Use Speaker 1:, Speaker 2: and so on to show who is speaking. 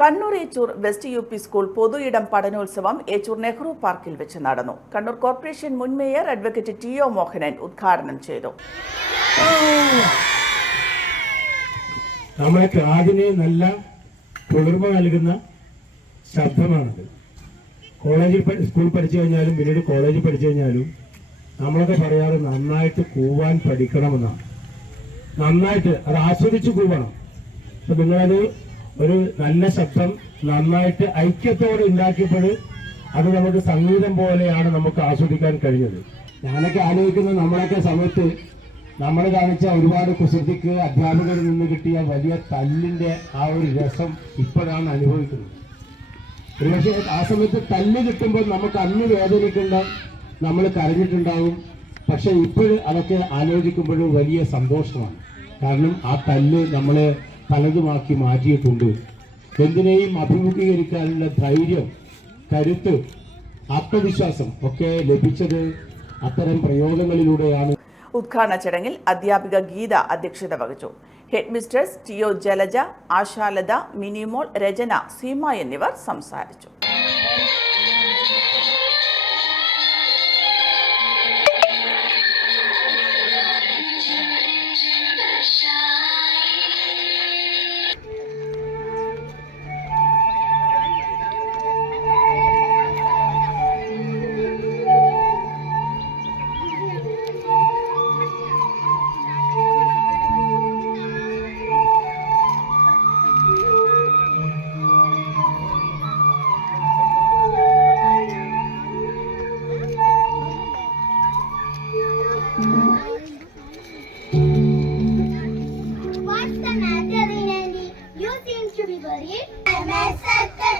Speaker 1: Kannur Echur west U P school പൊതു ഇടം പഠനോത്സവം ഏച്ചൂർ നെഹ്റു പാർക്കിൽ വെച്ച് നടന്നു. കണ്ണൂർ കോർപ്പറേഷൻ മുൻ mayor advocate T O Mohanan ഉദ്ഘാടനം ചെയ്തു.
Speaker 2: നമ്മളെ കാതിന് നല്ല കുളിർമ നൽകുന്ന ശബ്ദമാണത്. കോളേജിൽ സ്കൂൾ പഠിച്ചു കഴിഞ്ഞാലും പിന്നീട് കോളേജിൽ പഠിച്ചു കഴിഞ്ഞാലും നമ്മളൊക്കെ പറയാറ് നന്നായിട്ട് കൂവാൻ പഠിക്കണമെന്നാണ്. നന്നായിട്ട് അത് ആസ്വദിച്ച് കൂവണം. അപ്പൊ നിങ്ങളത് ഒരു നല്ല ശബ്ദം നന്നായിട്ട് ഐക്യത്തോടെ ഉണ്ടാക്കിയപ്പോൾ അത് നമുക്ക് സംഗീതം പോലെയാണ് നമുക്ക് ആസ്വദിക്കാൻ കഴിഞ്ഞത് ഞാനൊക്കെ ആലോചിക്കുന്ന നമ്മളൊക്കെ സമയത്ത് നമ്മൾ കാണിച്ച ഒരുപാട് കുസൃതിക്ക് അധ്യാപകരിൽ നിന്ന് കിട്ടിയ വലിയ തല്ലിന്റെ ആ ഒരു രസം ഇപ്പോഴാണ് അനുഭവിക്കുന്നത്. ഒരുപക്ഷെ ആ സമയത്ത് തല്ല് കിട്ടുമ്പോൾ നമുക്ക് അന്ന് വേദനിക്കണ്ട നമ്മൾ കരഞ്ഞിട്ടുണ്ടാവും. പക്ഷെ ഇപ്പോഴും അതൊക്കെ ആലോചിക്കുമ്പോഴും വലിയ സന്തോഷമാണ്. കാരണം ആ തല്ല് നമ്മളെ പലതുമാക്കി മാറ്റിയിട്ടുണ്ട്. എന്തിനേയും അഭിമുഖീകരിക്കാനുള്ള ധൈര്യം കരുത്ത് ആത്മവിശ്വാസം ഒക്കെ ലഭിച്ചത് അത്തരം പ്രയോഗങ്ങളിലൂടെയാണ്.
Speaker 1: ഉദ്ഘാടന ചടങ്ങിൽ അധ്യാപിക ഗീത അധ്യക്ഷത വഹിച്ചു. Headmistress T O Jalaja Ashalatha Minimol Rachana Seema എന്നിവർ സംസാരിച്ചു.
Speaker 3: What's the matter, Rinaldi? You seem to be worried. I'm a circus,